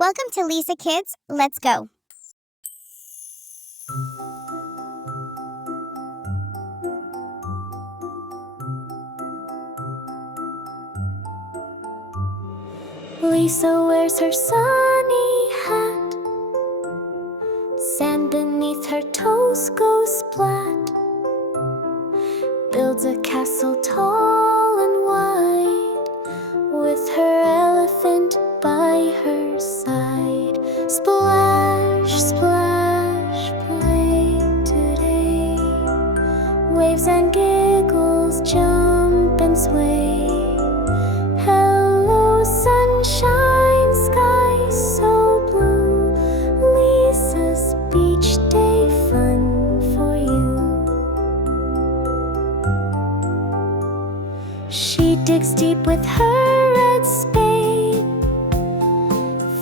Welcome to Lisa Kids. Let's go. Lisa wears her sunny hat. Sand beneath her toes goes splat. Builds a castle tall and wide, with her elephant by her side. Splash, splash, play today. Waves and giggles jump and sway. Hello, sunshine, sky so blue. Lisa's beach day fun for you. She digs deep with her red spade,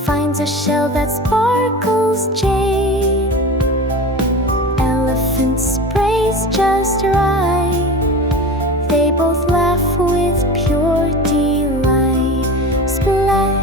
finds a shell that sparkles jade. Elephant sprays just right. They both laugh with pure delight. Splash,